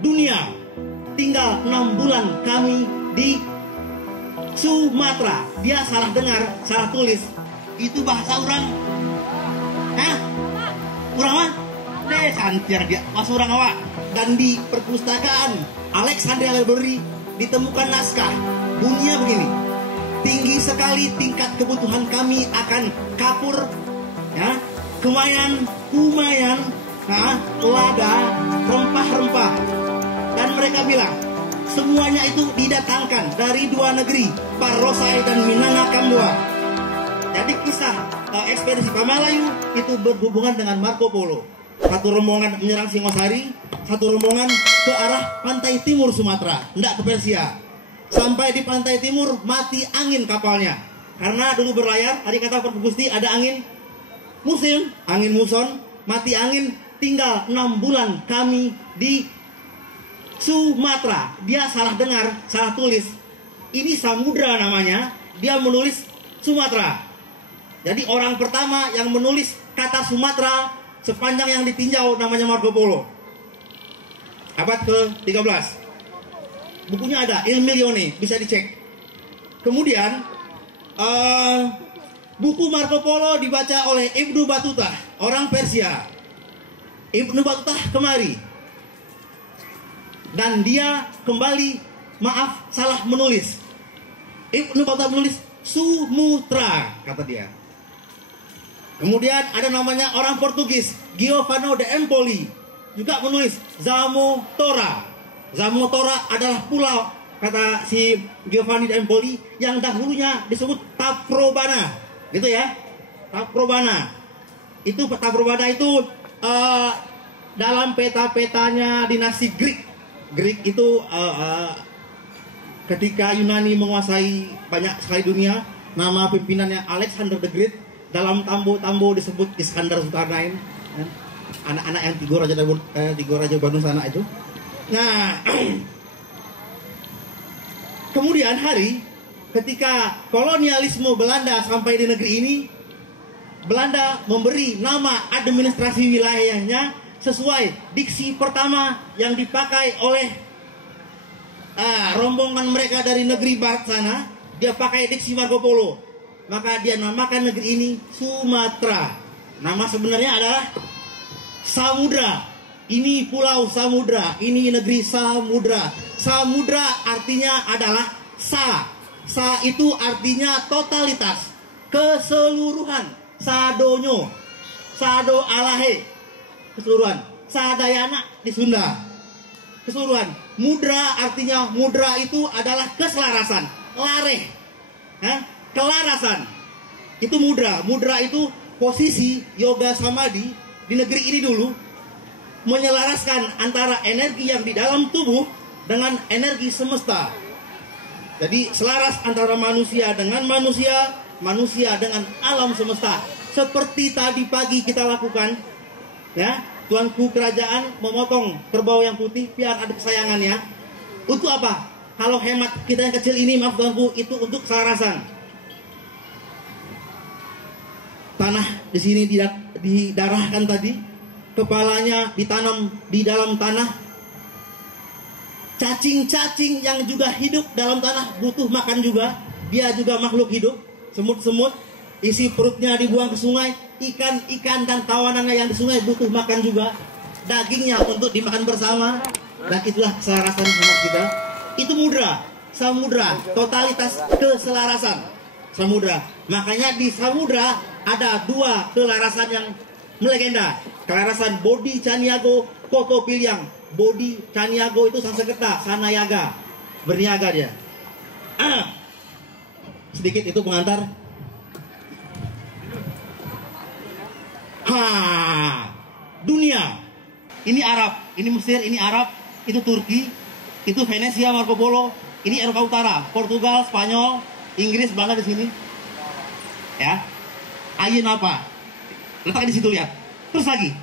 dunia, tinggal 6 bulan kami di Sumatera. Dia salah dengar, salah tulis. Itu bahasa orang. Hah? Orang apa? Santiar dia, bahasa orang apa? Dan di perpustakaan Alexandria Library ditemukan naskah. Bunyinya begini: tinggi sekali tingkat kebutuhan kami akan kapur, ya, kumayan, lada, rempah-rempah. Dan mereka bilang, semuanya itu didatangkan dari 2 negeri, Parosai dan Minangkabau. Jadi kisah ekspedisi Pamalayu itu berhubungan dengan Marco Polo. Satu rombongan menyerang Singosari, satu rombongan ke arah pantai timur Sumatera, hendak ke Persia. Sampai di pantai timur mati angin kapalnya. Karena dulu berlayar, tadi kata Pak Gusti ada angin musim, angin muson, mati angin, tinggal 6 bulan kami di Sumatera. Dia salah dengar, salah tulis. Ini Samudra namanya, dia menulis Sumatera. Jadi orang pertama yang menulis kata Sumatera sepanjang yang ditinjau namanya Marco Polo. Abad ke-13. Bukunya ada, Il Milione, bisa dicek. Kemudian buku Marco Polo dibaca oleh Ibnu Battuta, orang Persia. Ibnu Battuta kemari. Dan dia kembali, maaf, salah menulis. Ibnu Battuta menulis Sumutra, kata dia. Kemudian ada namanya orang Portugis, Giovanni de Empoli, juga menulis Zamotora. Zamotora adalah pulau, kata si Giovanni de Empoli, yang dahulunya disebut Taprobana, gitu ya. Taprobana. Itu Taprobana itu dalam peta-petanya dinasti Greek. Greek itu ketika Yunani menguasai banyak sekali dunia, nama pimpinannya Alexander the Great. Dalam tambo-tambo disebut Iskandar Zulkarnain, anak-anak yang tiga raja Banu sana itu. Nah, kemudian hari ketika kolonialisme Belanda sampai di negeri ini, Belanda memberi nama administrasi wilayahnya sesuai diksi pertama yang dipakai oleh rombongan mereka dari negeri barat sana. Dia pakai diksi Marco Polo. Maka dia namakan negeri ini Sumatera. Nama sebenarnya adalah Samudra. Ini pulau Samudra, ini negeri Samudra. Samudra artinya adalah Sa. Sa itu artinya totalitas, keseluruhan. Sadonyo, Sado Alahe, keseluruhan. Sadayana di Sunda, keseluruhan. Mudra artinya, mudra itu adalah keselarasan. Lareh, kelarasan, itu mudra. Mudra itu posisi yoga samadhi di negeri ini dulu, menyelaraskan antara energi yang di dalam tubuh dengan energi semesta. Jadi selaras antara manusia dengan manusia, manusia dengan alam semesta. Seperti tadi pagi kita lakukan, ya, tuanku kerajaan memotong kerbau yang putih biar ada kesayangannya. Untuk apa? Kalau hemat kita yang kecil ini, maaf tuanku, itu untuk selarasan. Tanah di sini didarahkan tadi, kepalanya ditanam di dalam tanah. Cacing-cacing yang juga hidup dalam tanah butuh makan juga. Dia juga makhluk hidup. Semut-semut isi perutnya dibuang ke sungai. Ikan-ikan dan kawanannya yang di sungai butuh makan juga. Dagingnya untuk dimakan bersama. Dan itulah keselarasan umat kita. Itu mudra, samudra, totalitas keselarasan. Samudra. Makanya di samudra ada 2 kelarasan yang melegenda. Kelarasan Bodhi Caniago, Koto Piliang. Bodhi Caniago itu Sanskerta, Sanayaga, berniaga dia. Sedikit itu pengantar. Dunia. Ini Arab, ini Mesir, ini Arab, itu Turki, itu Venesia Marco Polo, ini Eropa Utara, Portugal, Spanyol, Inggris, Belanda di sini. Ya. Ayen apa? Letakkan di situ, lihat. Terus lagi.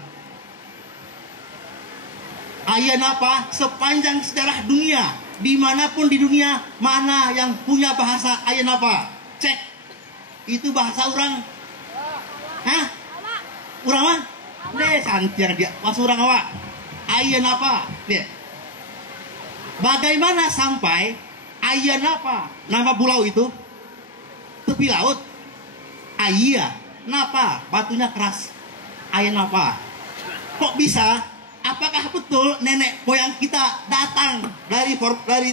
Ayen apa? Sepanjang sejarah dunia, dimanapun di dunia, mana yang punya bahasa ayen apa? Cek. Itu bahasa orang. Hah? Orang apa? Santiar dia. Bahasa orang apa? Ayen apa? Lihat. Bagaimana sampai aya napa nama pulau itu tepi laut? Aya napa batunya keras. Aya napa? Kok bisa? Apakah betul nenek moyang kita datang dari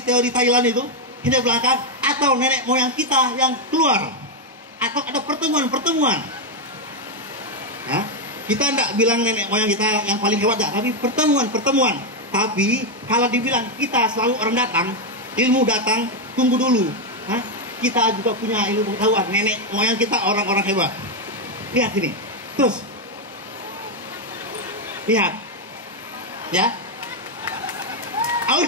teori Thailand itu Hindia Belanda, atau nenek moyang kita yang keluar, atau ada pertemuan? Ya, kita tidak bilang nenek moyang kita yang paling hebat, tapi pertemuan. Tapi kalau dibilang kita selalu orang datang, ilmu datang, tunggu dulu. Hah? Kita juga punya ilmu pengetahuan. Nenek moyang kita orang-orang hebat. Lihat ini. Terus. Lihat. Ya. Awas.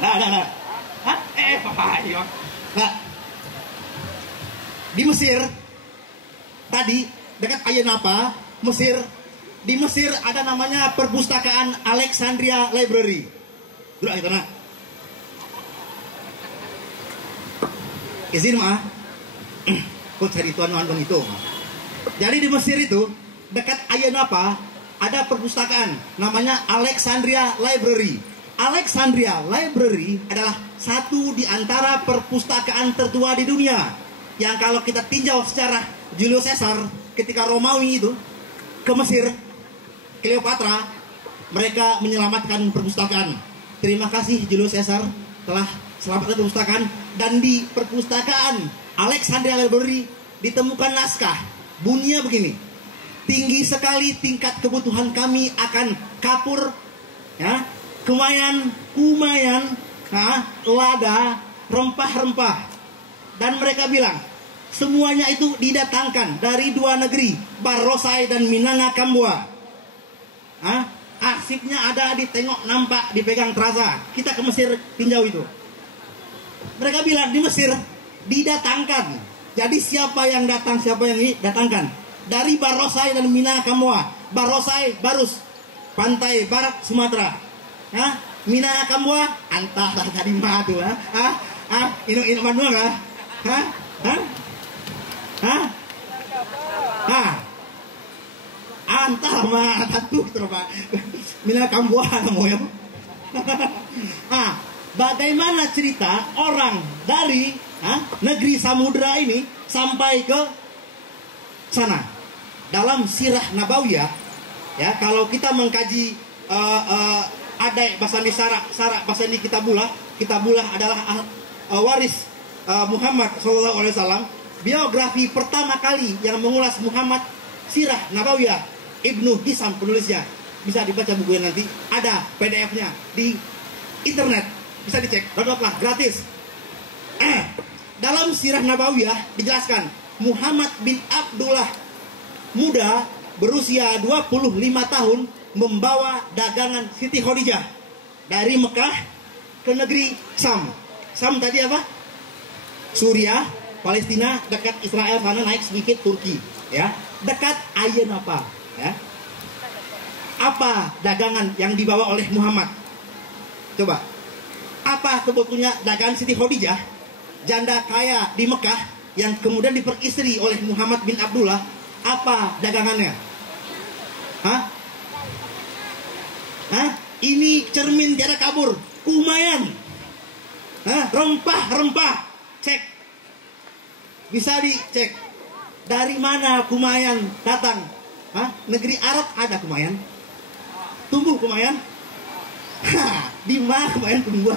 Nah. Hah? Ayo. Nah, di Mesir tadi dekat Ayanapa, Mesir. Di Mesir ada namanya perpustakaan Alexandria Library. Dulu kita nak. Izin mah. Kok cari tuan itu. Jadi di Mesir itu dekat Ayanapa ada perpustakaan namanya Alexandria Library. Alexandria Library adalah satu di antara perpustakaan tertua di dunia. Yang kalau kita tinjau secara Julius Caesar ketika Romawi itu ke Mesir, Cleopatra, mereka menyelamatkan perpustakaan. Terima kasih Julius Caesar telah selamatkan perpustakaan. Dan di perpustakaan Alexandria Library ditemukan naskah. Bunyinya begini: tinggi sekali tingkat kebutuhan kami akan kapur, ya, kumayan, lada, rempah-rempah. Dan mereka bilang, semuanya itu didatangkan dari dua negeri, Barosai dan Minangkabau. Asiknya ada, ditengok, nampak, dipegang, terasa. Kita ke Mesir tinjau itu. Mereka bilang di Mesir didatangkan. Jadi siapa yang datang, siapa yang didatangkan? Dari Barosai dan Minangkabau. Barosai, Barus, pantai barat Sumatera. Minangkabau, antah tadi madu. Inu madu kah? Antah mah tatu terus Pak. Minangkabau kamu ya. Bagaimana cerita orang dari negeri samudera ini sampai ke sana? Dalam Sirah Nabawiyah, ya, kalau kita mengkaji ada bahasa di Sara bahasa di Kitabulah adalah waris Muhammad SAW. Biografi pertama kali yang mengulas Muhammad, Sirah Nabawiyah, Ibnu Hisam penulisnya. Bisa dibaca bukunya nanti, ada PDF-nya di internet, bisa dicek, downloadlah gratis. Dalam Sirah Nabawiyah dijelaskan Muhammad bin Abdullah muda berusia 25 tahun membawa dagangan Siti Khadijah dari Mekah ke negeri Sam. Sam tadi apa? Suriah, Palestina, dekat Israel sana, naik sedikit Turki, ya. Dekat Ayanapa, ya. Apa dagangan yang dibawa oleh Muhammad? Coba. Apa sebetulnya dagangan Siti Khadijah, janda kaya di Mekah yang kemudian diperistri oleh Muhammad bin Abdullah? Apa dagangannya? Ini cermin tiada kabur, kumayan, rempah-rempah, cek, bisa dicek dari mana kumayan datang. Negeri Arab ada kumayan, tumbuh kumayan, di mana kumayan tumbuh?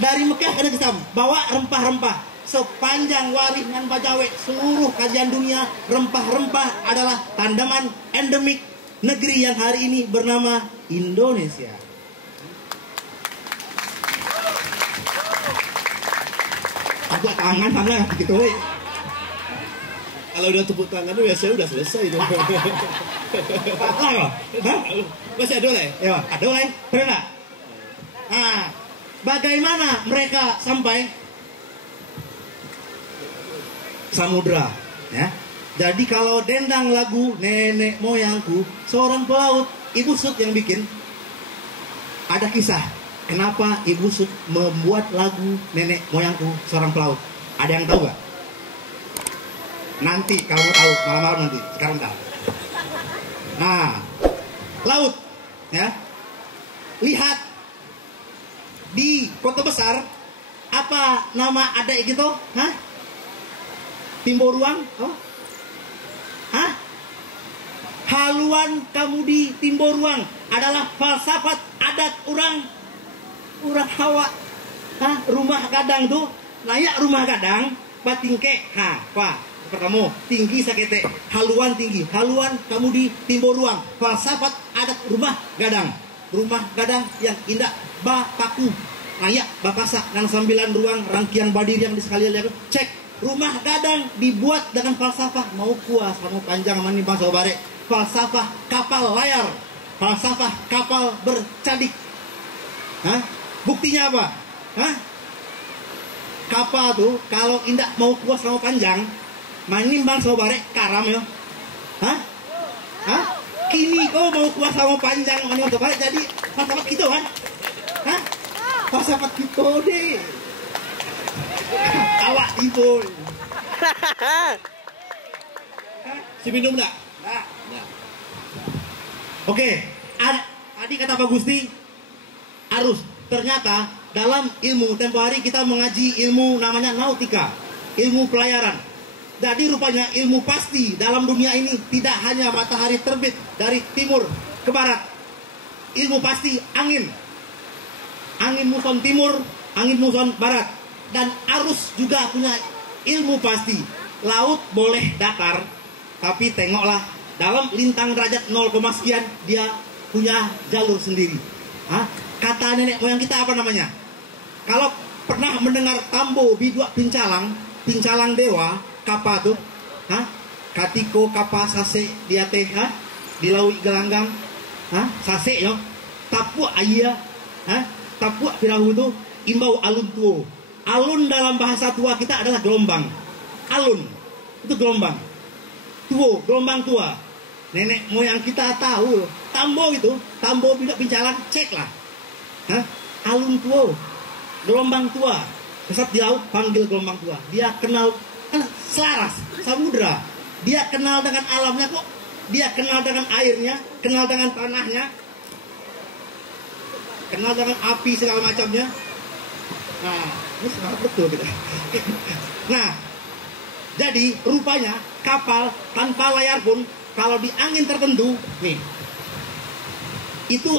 Dari Mekah ke negeri Sam, bawa rempah-rempah. Sepanjang waris nan bajawe seluruh kajian dunia, rempah-rempah adalah tanaman endemik negeri yang hari ini bernama Indonesia. Tepuk tangan mana gitu. Kalau udah tepuk tangan tuh biasanya udah selesai itu. Masih ada lah. Ya, ada lah. Pernah. Bagaimana mereka sampai samudra, ya? Jadi kalau dendang lagu nenek moyangku, seorang pelaut, Ibu Sud yang bikin, ada kisah kenapa ibu membuat lagu nenek moyangku seorang pelaut? Ada yang tahu gak? Nanti kalau mau tahu, malam-malam nanti. Sekarang tak. Nah, laut, ya. Lihat di kota besar, apa nama ada gitu? Hah? Timboruang? Oh? Hah? Haluan kamu di Timboruang adalah falsafat adat orang Hawa. Hah? Rumah gadang tuh, layak rumah gadang, batingke, kamu tinggi sakete, haluan tinggi, haluan kamu di Timboruang, falsafat adat rumah gadang yang indah, paku, layak, bapasa, dan 9 ruang rangkian badir yang di sekalian lihat. Cek, rumah gadang dibuat dengan falsafah mau kuas, mau panjang, mani bangsa bare, falsafah kapal layar, falsafah kapal bercadik. Hah? Buktinya apa? Hah? Kapal tuh kalau indah mau kuas mau panjang, manimbang sobare karam yo. Hah? Hah? Kini kau mau kuas mau panjang manimbang sobare jadi falsafat gitu kan? Hah? Falsafat gitu deh. Awak ibu. Si minum enggak? Nah. Oke, tadi kata Pak Gusti arus. Ternyata dalam ilmu tempo hari kita mengaji ilmu namanya nautika, ilmu pelayaran. Jadi rupanya ilmu pasti dalam dunia ini tidak hanya matahari terbit dari timur ke barat. Ilmu pasti angin muson timur, angin muson barat. Dan arus juga punya ilmu pasti. Laut boleh datar, tapi tengoklah dalam lintang derajat 0, sekian dia punya jalur sendiri. Hah? Kata nenek moyang kita apa namanya? Kalau pernah mendengar tambo bidua pincalang dewa, kapa tuh, hah? Katiko kapa sase dia teh, hah? Dilaui gelanggang, hah? Sase yo, tapua ayah, hah? Tapua pirahu tuh imbau alun tuo. Alun dalam bahasa tua kita adalah gelombang. Alun itu gelombang. Tuo, gelombang tua. Nenek moyang kita tahu, tambo itu, tambo bidua pincalang, cek lah. Hah? Alun tua, gelombang tua. Saat di laut panggil gelombang tua. Dia kenal selaras, samudra. Dia kenal dengan alamnya kok. Dia kenal dengan airnya, kenal dengan tanahnya, kenal dengan api segala macamnya. Nah, ini sangat betul kita. Nah, jadi rupanya kapal tanpa layar pun kalau di angin tertentu, nih, itu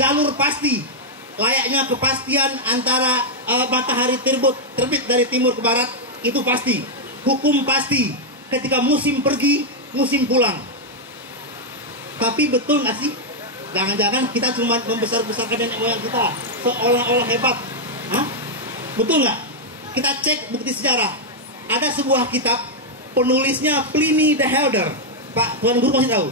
jalur pasti. Layaknya kepastian antara matahari terbit dari timur ke barat, itu pasti. Hukum pasti. Ketika musim pergi, musim pulang. Tapi betul nggak sih? Jangan-jangan kita cuma membesar-besarkan nenek moyang kita seolah-olah hebat. Hah? Betul nggak? Kita cek bukti sejarah. Ada sebuah kitab, penulisnya Pliny the Elder. Pak Tuan Guru masih tahu.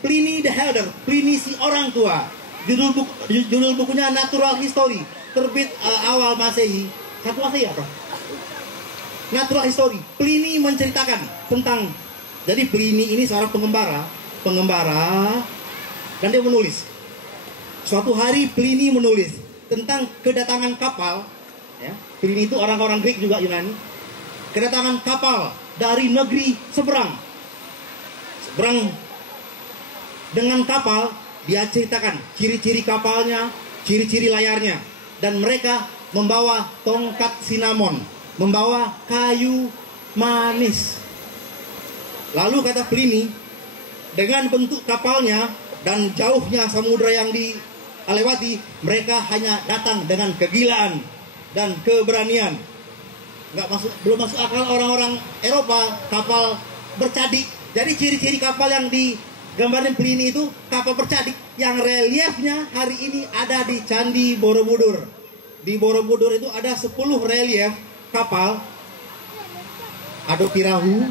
Pliny the Elder, Pliny si orang tua. Judul bukunya Natural History, terbit awal Masehi. Satu Masehi apa? Natural History. Pliny menceritakan tentang, jadi Pliny ini seorang pengembara, dan dia menulis. Suatu hari Pliny menulis tentang kedatangan kapal. Ya, Pliny itu orang-orang Greek juga Yunani. Kedatangan kapal dari negeri seberang dengan kapal. Dia ceritakan ciri-ciri kapalnya, ciri-ciri layarnya. Dan mereka membawa tongkat sinamon, membawa kayu manis. Lalu kata Pliny, dengan bentuk kapalnya dan jauhnya samudra yang dilewati, mereka hanya datang dengan kegilaan dan keberanian. Belum masuk akal orang-orang Eropa kapal bercadik. Jadi ciri-ciri kapal yang gambaran Pliny itu kapal bercadik yang reliefnya hari ini ada di Candi Borobudur. Di Borobudur itu ada 10 relief kapal. Ada pirahu,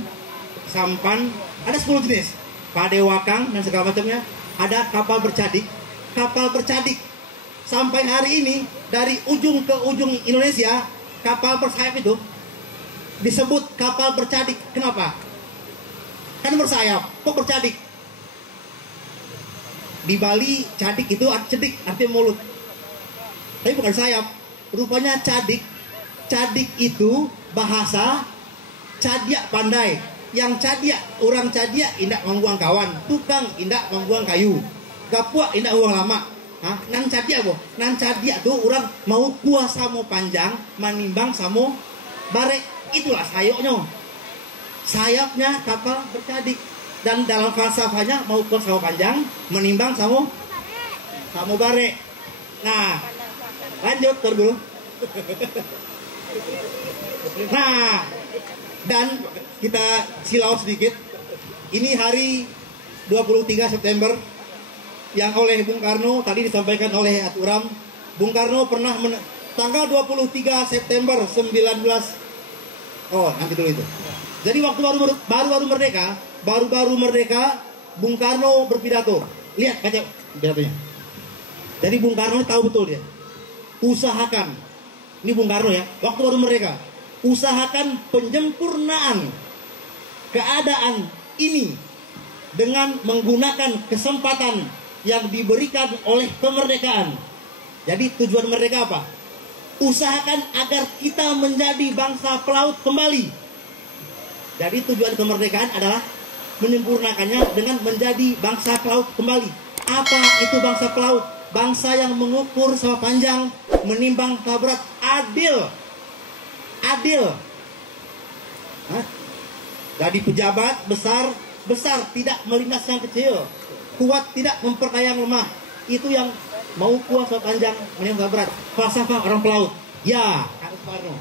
sampan, ada 10 jenis. Padewakang dan segala macamnya. Ada kapal bercadik. Kapal bercadik sampai hari ini dari ujung ke ujung Indonesia, kapal bersayap itu disebut kapal bercadik. Kenapa? Kan bersayap, kok bercadik? Di Bali cadik itu cedik artinya mulut. tapi bukan sayap. Rupanya cadik. Cadik itu bahasa Cadiak pandai. Yang Cadiak, orang Cadiak indak membuang kawan, tukang indak membuang kayu, gapuak indak buang lama. Nan Cadiak boh, nan Cadiak tuh orang mau kuah samo panjang, menimbang samo barek. Itulah sayoknya. Sayapnya kapal bercadik. Dan dalam falsafahnya mau kuah samo panjang, menimbang samo barek. Nah, lanjut dulu. Nah, dan kita silau sedikit. Ini hari 23 September yang oleh Bung Karno tadi disampaikan oleh Aturam. Bung Karno pernah tanggal 23 September 19. Oh, nanti dulu itu. Jadi waktu baru merdeka, Bung Karno berpidato. Lihat baca pidatonya. Jadi Bung Karno tahu betul dia. Usahakan. Ini Bung Karno ya, waktu baru merdeka. Usahakan penyempurnaan keadaan ini dengan menggunakan kesempatan yang diberikan oleh kemerdekaan. Jadi tujuan merdeka apa? Usahakan agar kita menjadi bangsa pelaut kembali. Jadi tujuan kemerdekaan adalah menyempurnakannya dengan menjadi bangsa pelaut kembali. Apa itu bangsa pelaut? Bangsa yang mengukur sama panjang, menimbang sama berat, adil. Jadi pejabat besar tidak melindas yang kecil, kuat tidak memperkaya yang lemah. Itu yang mau kuasa panjang menimbang berat. Falsafah orang pelaut. Ya, harus Parno.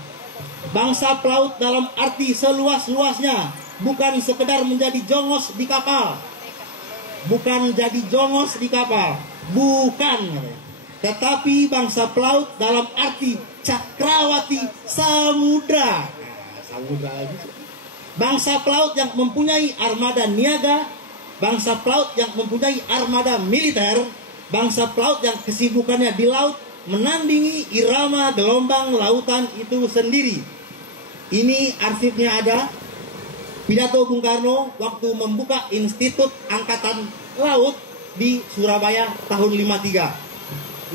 Bangsa pelaut dalam arti seluas-luasnya, bukan sekedar menjadi jongos di kapal. Bukan jadi jongos di kapal, bukan. Tetapi bangsa pelaut dalam arti cakrawati samudra. Bangsa pelaut yang mempunyai armada niaga, bangsa pelaut yang mempunyai armada militer, bangsa pelaut yang kesibukannya di laut menandingi irama gelombang lautan itu sendiri. Ini arsipnya ada. Pidato Bung Karno waktu membuka Institut Angkatan Laut di Surabaya tahun 53. 10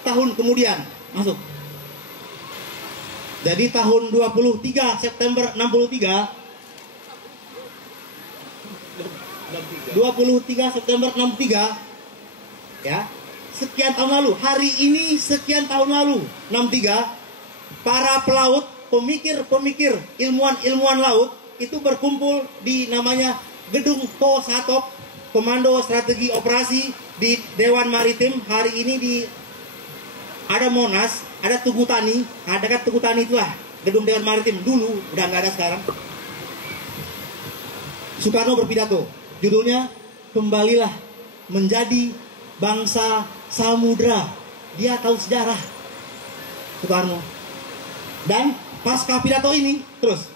tahun kemudian masuk. Jadi tahun 23 September 63 September 63 ya, sekian tahun lalu, hari ini sekian tahun lalu 63, para pelaut, pemikir-pemikir, ilmuwan laut itu berkumpul di namanya Gedung Posatop, Komando Strategi Operasi di Dewan Maritim. Hari ini ada Monas, ada Tugu Tani, dekat Tugu Tani itulah Gedung Dewan Maritim dulu, udah nggak ada sekarang. Soekarno berpidato, judulnya Kembalilah Menjadi Bangsa Samudra. Dia tahu sejarah, Soekarno. Dan pasca pidato ini terus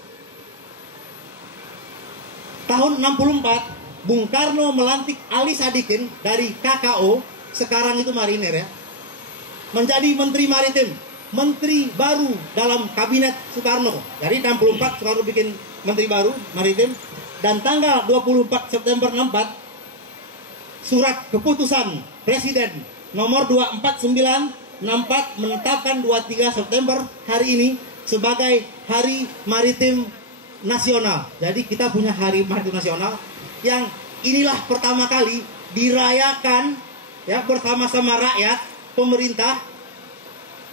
tahun 64 Bung Karno melantik Ali Sadikin dari KKO, sekarang itu marinir ya, menjadi Menteri Maritim, menteri baru dalam kabinet Soekarno. Dari 64 Soekarno bikin menteri baru Maritim, dan tanggal 24 September 64 surat keputusan Presiden nomor 249/64 menetapkan 23 September hari ini sebagai Hari Maritim Nasional. Jadi kita punya Hari Maritim Nasional yang inilah pertama kali dirayakan ya bersama-sama rakyat, pemerintah,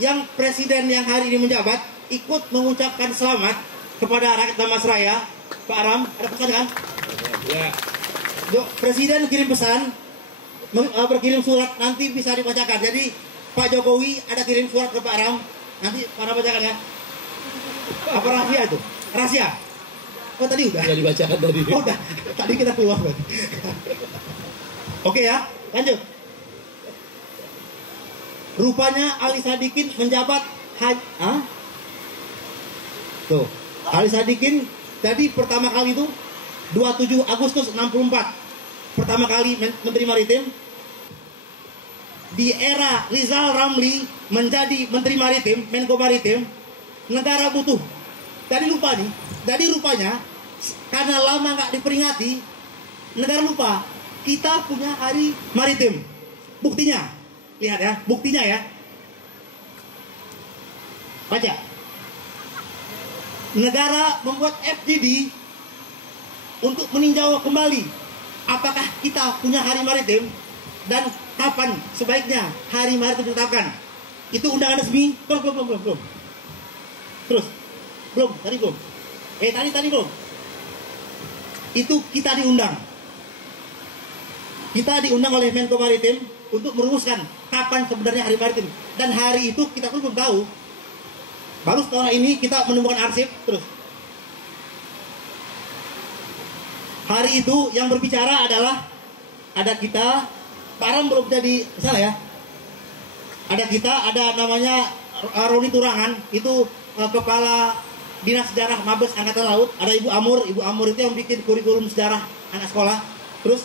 yang presiden yang hari ini menjabat ikut mengucapkan selamat kepada rakyat Damasraya. Pak Aram, ada pesan kan? Ya. Presiden kirim pesan, berkirim surat, nanti bisa dibacakan. Jadi Pak Jokowi ada kirim surat ke Pak Aram, nanti mana bacakan ya? Apa rahasia itu? Rahasia? Oh tadi udah? Udah dibacakan tadi. Oh udah, tadi kita keluar. Oke ya, lanjut. Rupanya Ali Sadikin menjabat Tuh, Ali Sadikin jadi pertama kali itu 27 Agustus 64. Pertama kali Menteri Maritim. Di era Rizal Ramli menjadi Menteri Maritim, Menko Maritim, negara butuh. Tadi lupa nih. Jadi rupanya karena lama nggak diperingati, negara lupa. Kita punya Hari Maritim. Buktinya, lihat ya, buktinya ya. Baca. Negara membuat FGD untuk meninjau kembali apakah kita punya hari maritim dan kapan sebaiknya hari maritim ditetapkan. Itu undangan resmi. Belum. Terus. Tadi belum. Tadi belum. Itu kita diundang. Kita diundang oleh Menko Maritim untuk merumuskan kapan sebenarnya hari maritim. Dan hari itu kita pun belum tahu. Baru setelah ini kita menemukan arsip. Terus. Hari itu yang berbicara adalah ada kita, Pak Ram belum jadi salah ya. Ada kita, ada namanya Roni Turangan, itu kepala Dinas Sejarah Mabes Angkatan Laut. Ada Ibu Amur itu yang bikin kurikulum sejarah anak sekolah. Terus,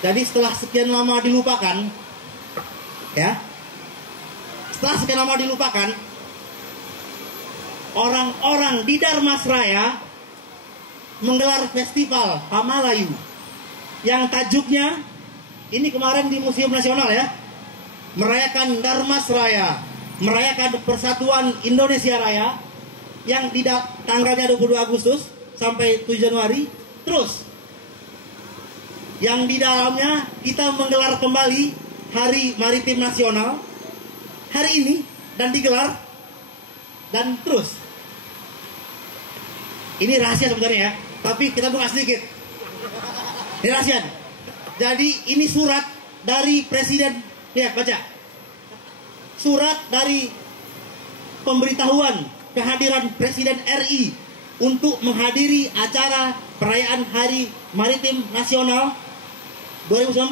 jadi setelah sekian lama dilupakan, ya, orang-orang di Darmasraya menggelar festival Pamalayu yang tajuknya ini kemarin di Museum Nasional ya, merayakan Darmasraya, merayakan Persatuan Indonesia Raya yang di tanggalnya 22 Agustus sampai 7 Januari. Terus yang di dalamnya kita menggelar kembali Hari Maritim Nasional hari ini dan digelar dan terus. Ini rahasia sebenarnya ya, tapi kita buka sedikit. Ini rahasia. Jadi ini surat dari Presiden. Lihat, baca. Surat dari pemberitahuan kehadiran Presiden RI untuk menghadiri acara perayaan Hari Maritim Nasional 2019.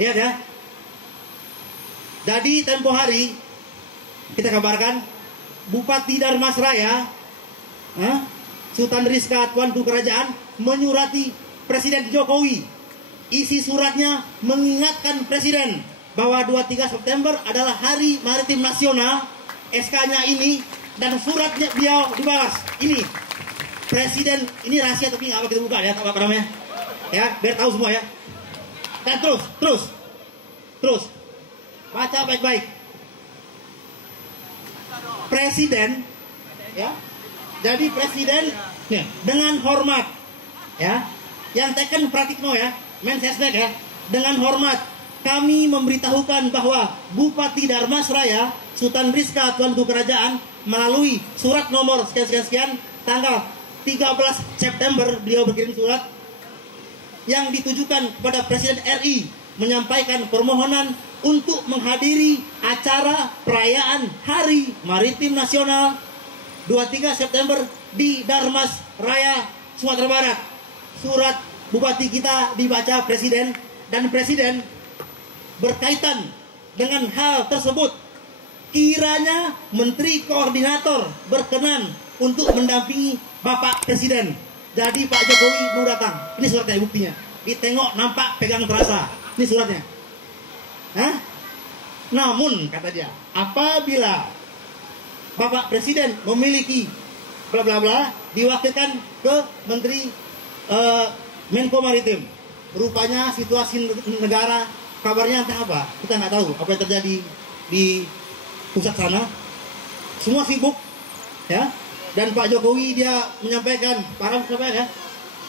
Lihat ya. Jadi tempo hari kita kabarkan Bupati Darmasraya, Sultan Rizka Tuanku Kerajaan menyurati Presiden Jokowi. Isi suratnya mengingatkan Presiden bahwa 23 September adalah Hari Maritim Nasional. SK-nya ini dan suratnya beliau dibalas. Ini Presiden, ini rahasia tapi nggak apa kita buka ya, apa namanya? Ya, biar tahu semua ya. Dan terus baca baik-baik. Presiden, ya. Jadi Presiden ya, dengan hormat, ya, yang teken Pratikno ya, Mensesnek ya, dengan hormat kami memberitahukan bahwa Bupati Darmasraya Sultan Rizka Tuanku Kerajaan melalui surat nomor sekian tanggal 13 September beliau berkirim surat yang ditujukan kepada Presiden RI menyampaikan permohonan untuk menghadiri acara perayaan Hari Maritim Nasional 23 September di Darmasraya, Sumatera Barat. Surat Bupati kita dibaca Presiden dan Presiden berkaitan dengan hal tersebut. Kiranya Menteri Koordinator berkenan untuk mendampingi Bapak Presiden. Jadi Pak Jokowi mau datang. Ini suratnya, buktinya. Ditengok, nampak, pegang terasa. Ini suratnya. Namun kata dia, apabila Bapak Presiden memiliki bla bla bla, diwakilkan ke Menteri Menko Maritim. Rupanya situasi negara kabarnya entah apa, kita nggak tahu apa yang terjadi di pusat sana. Semua sibuk, ya. Dan Pak Jokowi dia menyampaikan,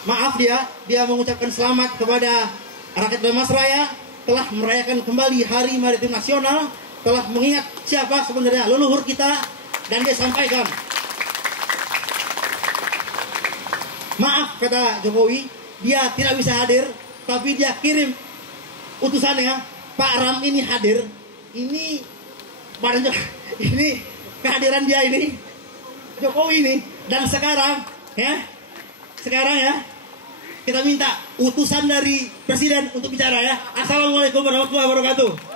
maaf dia mengucapkan selamat kepada rakyat Darmasraya telah merayakan kembali Hari Maritim Nasional, telah mengingat siapa sebenarnya leluhur kita, dan dia sampaikan, maaf kata Jokowi, dia tidak bisa hadir, tapi dia kirim utusannya, Pak Ram ini hadir, ini kehadiran dia ini, Jokowi ini, dan sekarang ya, kita minta utusan dari Presiden untuk bicara ya. Assalamualaikum warahmatullahi wabarakatuh.